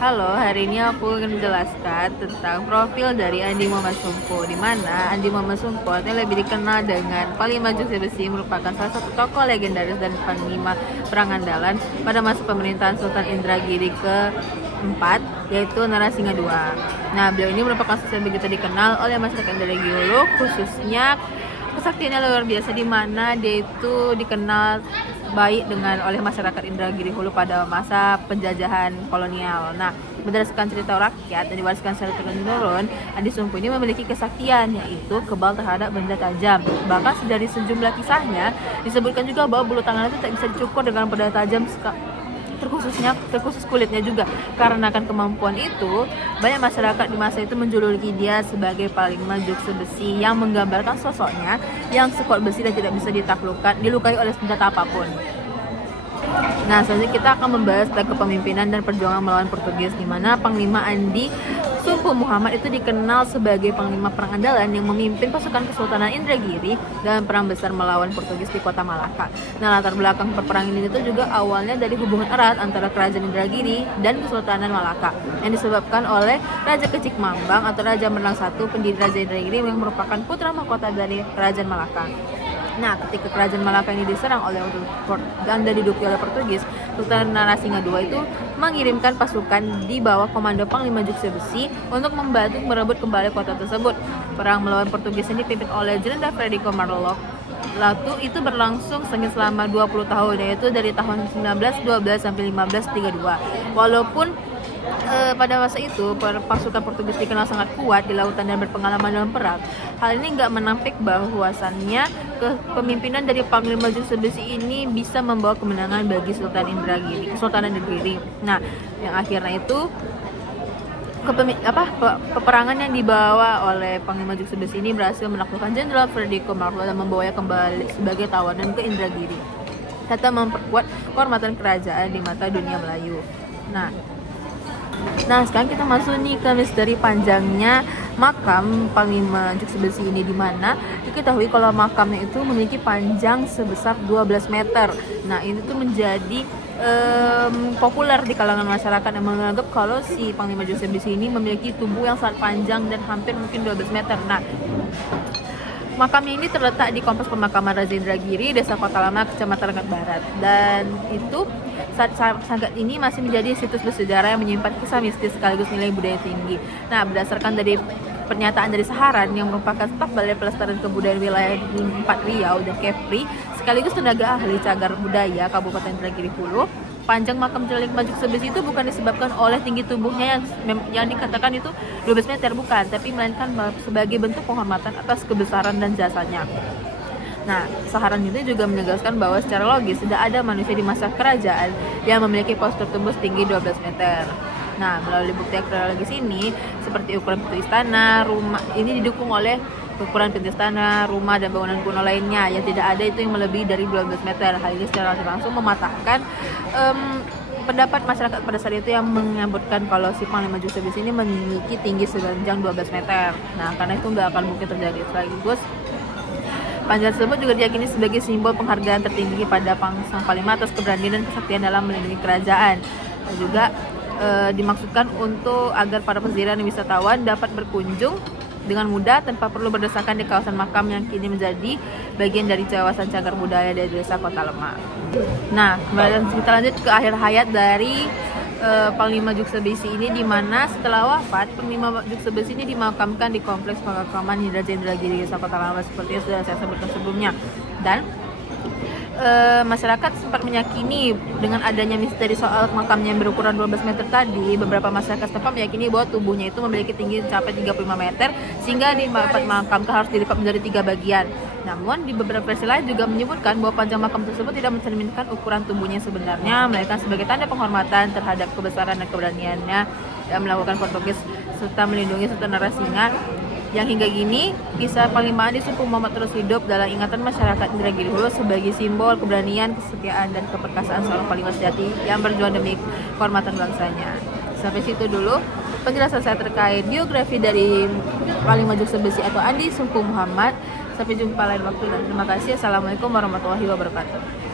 Halo, hari ini aku akan menjelaskan tentang profil dari Andi Muhammad Sumpo, di mana Andi Muhammad Sumpo itu lebih dikenal dengan Panglima Jogja Besi, merupakan salah satu tokoh legendaris dan panglima perang andalan pada masa pemerintahan Sultan Indragiri keempat, yaitu Narasingha II. Nah, beliau ini merupakan sosok yang begitu dikenal oleh masyarakat Indragiri dulu, khususnya kesaktiannya luar biasa, di mana dia itu dikenal baik oleh masyarakat Indragiri Hulu pada masa penjajahan kolonial. Nah, berdasarkan cerita rakyat dan diwariskan secara turun-temurun, Andi Sumpo ini memiliki kesaktian, yaitu kebal terhadap benda tajam. Bahkan dari sejumlah kisahnya disebutkan juga bahwa bulu tangan itu tak bisa dicukur dengan benda tajam, terkhusus kulitnya juga. Karena akan kemampuan itu, banyak masyarakat di masa itu menjuluki dia sebagai Panglima Jogja Besi, yang menggambarkan sosoknya yang sekuat besi dan tidak bisa dilukai oleh senjata apapun. Nah, selanjutnya kita akan membahas tentang kepemimpinan dan perjuangan melawan Portugis, di mana Panglima Andi Sumpo Muhammad itu dikenal sebagai panglima perang andalan yang memimpin pasukan Kesultanan Indragiri dalam perang besar melawan Portugis di kota Malaka. Nah, latar belakang peperangan ini itu juga awalnya dari hubungan erat antara Kerajaan Indragiri dan Kesultanan Malaka yang disebabkan oleh Raja Kecik Mambang atau Raja Menang I, pendiri Raja Indragiri, yang merupakan putra mahkota dari Kerajaan Malaka. Nah, ketika Kerajaan Malaka ini diserang dan diduduki oleh Portugis, Sultan Narasingha II itu mengirimkan pasukan di bawah komando Panglima Jogja Besi untuk membantu merebut kembali kota tersebut. Perang melawan Portugis ini dipimpin oleh Jenderal Frederico Marlock. Lalu itu berlangsung selama 20 tahun, yaitu dari tahun 1912 sampai 1532. Walaupun pada masa itu pasukan Portugis dikenal sangat kuat di lautan dan berpengalaman dalam perang, hal ini nggak menampik bahwasannya kepemimpinan dari Panglima Jogja Besi ini bisa membawa kemenangan bagi Kesultanan Indragiri. Nah, yang akhirnya itu peperangan yang dibawa oleh Panglima Jogja Besi ini berhasil menaklukkan Jenderal Frederico Marlock dan membawanya kembali sebagai tawanan ke Indragiri, serta memperkuat kehormatan kerajaan di mata dunia Melayu. Nah, sekarang kita masuk nih ke misteri panjangnya makam Panglima Jogja Besi ini, di mana diketahui kalau makamnya itu memiliki panjang sebesar 12 meter. Nah, ini tuh menjadi populer di kalangan masyarakat yang menganggap kalau si Panglima Jogja Besi ini memiliki tubuh yang sangat panjang dan hampir mungkin 12 meter. Nah, makamnya ini terletak di kompleks pemakaman Raja Indragiri, Desa Kota Lama, Kecamatan Rengat Barat. Dan itu sangat ini masih menjadi situs bersejarah yang menyimpan kisah mistis sekaligus nilai budaya tinggi. Nah, berdasarkan dari pernyataan dari Saharan yang merupakan staf Balai Pelestarian Kebudayaan Wilayah 4 Riau dan Kepri, sekaligus tenaga ahli cagar budaya Kabupaten Indragiri Hulu, panjang makam Panglima Jogja Besi itu bukan disebabkan oleh tinggi tubuhnya yang dikatakan itu 12 meter, bukan, tapi melainkan sebagai bentuk penghormatan atas kebesaran dan jasanya. Nah, Saharan itu juga menegaskan bahwa secara logis tidak ada manusia di masa kerajaan yang memiliki postur tubuh setinggi 12 meter. Nah, melalui bukti arkeologis ini, seperti ukuran pintu istana, rumah, ini didukung oleh ukuran pintu istana, rumah, dan bangunan kuno lainnya yang tidak ada itu yang melebihi dari 12 meter. Hal ini secara langsung mematahkan pendapat masyarakat pada saat itu yang menyebutkan kalau si Panglima Jogja Besi ini memiliki tinggi sepanjang 12 meter. Nah, karena itu nggak akan mungkin terjadi. Sekaligus panjang tersebut juga diyakini sebagai simbol penghargaan tertinggi pada sang panglima atas keberanian dan kesaktian dalam melindungi kerajaan. Dan juga dimaksudkan untuk agar para peziarah dan wisatawan dapat berkunjung dengan mudah tanpa perlu berdesakan di kawasan makam yang kini menjadi bagian dari kawasan cagar budaya dari Desa Kota Lemah. Nah, kemudian kita lanjut ke akhir hayat dari Panglima Jogja Besi ini, di mana setelah wafat Panglima Jogja Besi ini dimakamkan di kompleks pemakaman Raja Indragiri Desa Kota Lama seperti yang sudah saya sebutkan sebelumnya. Dan masyarakat sempat meyakini dengan adanya misteri soal makamnya yang berukuran 12 meter tadi, beberapa masyarakat setempat meyakini bahwa tubuhnya itu memiliki tinggi mencapai 35 meter sehingga dimakamkan harus dilipat menjadi 3 bagian. Namun di beberapa versi lain juga menyebutkan bahwa panjang makam tersebut tidak mencerminkan ukuran tubuhnya sebenarnya, melainkan sebagai tanda penghormatan terhadap kebesaran dan keberaniannya dalam melakukan Portugis serta melindungi Sultan Narasingha, yang hingga kini kisah Panglima Andi Sumpo Muhammad terus hidup dalam ingatan masyarakat Indragiri Hulu sebagai simbol keberanian, kesetiaan, dan keperkasaan seorang panglima sejati yang berjuang demi kehormatan bangsanya. Sampai situ dulu penjelasan saya terkait biografi dari Panglima Jogja Besi atau Andi Sumpo Muhammad. Sampai jumpa lain waktu dan terima kasih. Assalamualaikum warahmatullahi wabarakatuh.